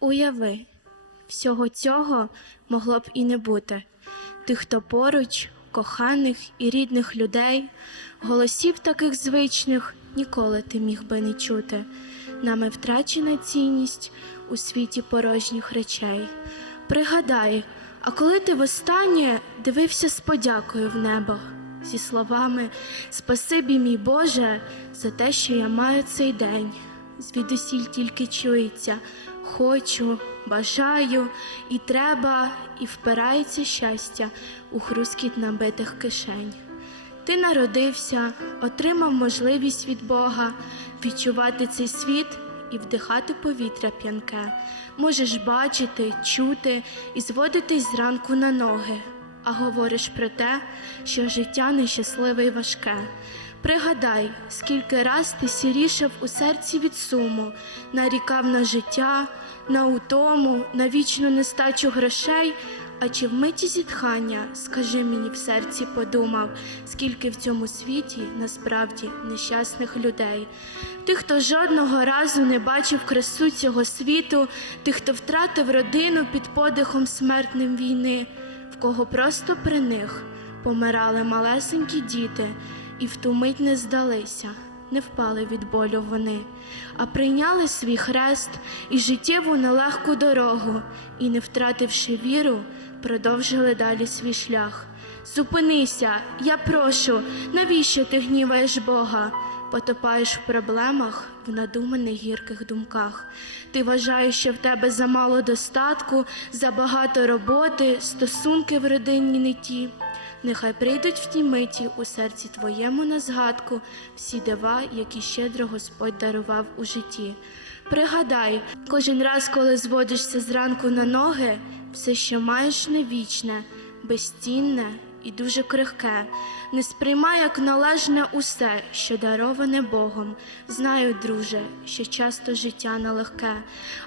Уяви, всього цього могло б і не бути. Тих, хто поруч, коханих і рідних людей, голосів таких звичних ніколи ти міг би не чути. Нами втрачена цінність у світі порожніх речей. Пригадай, а коли ти востаннє дивився з подякою в небо, зі словами Спасибі, мій Боже, за те, що я маю цей день. Звідусіль тільки чується хочу, бажаю і треба, і впирається щастя у хрускіт набитих кишень. Ти народився, отримав можливість від Бога відчувати цей світ і вдихати повітря п'янке. Можеш бачити, чути і зводитись зранку на ноги, а говориш про те, що життя нещасливе і важке. Пригадай, скільки раз ти сірішав у серці від суму, нарікав на життя, на утому, на вічну нестачу грошей. А чи в миті зітхання, скажи мені в серці, подумав, скільки в цьому світі насправді нещасних людей, тих, хто жодного разу не бачив красу цього світу, тих, хто втратив родину під подихом смертним війни, в кого просто при них помирали малесенькі діти, і в ту мить не здалися, не впали від болю вони, а прийняли свій хрест і життєву нелегку дорогу, і, не втративши віру, продовжили далі свій шлях. Зупинися, я прошу, навіщо ти гніваєш Бога? Потопаєш в проблемах, в надуманих гірких думках. Ти вважаєш, що в тебе замало достатку, забагато роботи, стосунки в родині не ті. Нехай прийдуть в тій миті у серці твоєму на згадку всі дива, які щедро Господь дарував у житті. Пригадай, кожен раз, коли зводишся зранку на ноги, все, що маєш, не вічне, безцінне і дуже крихке. Не сприймай як належне усе, що дароване Богом. Знаю, друже, що часто життя нелегке,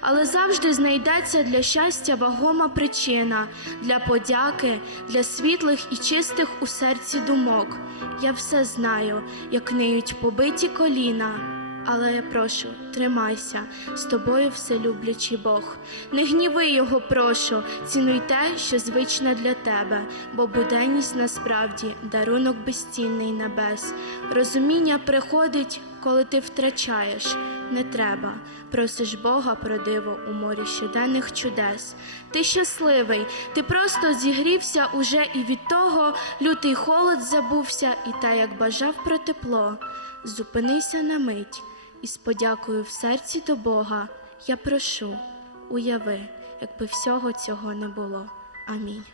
але завжди знайдеться для щастя вагома причина, для подяки, для світлих і чистих у серці думок. Я все знаю, як ниють побиті коліна. Але я прошу, тримайся, з тобою вселюблячий Бог. Не гніви його, прошу, цінуй те, що звичне для тебе, бо буденність насправді дарунок безцінний небес. Розуміння приходить, коли ти втрачаєш. Не треба, просиш Бога про диво у морі щоденних чудес. Ти щасливий, ти просто зігрівся уже і від того лютий холод забувся, і те, як бажав про тепло. Зупинися на мить і з подякою в серці до Бога я прошу, уяви, якби всього цього не було. Амінь.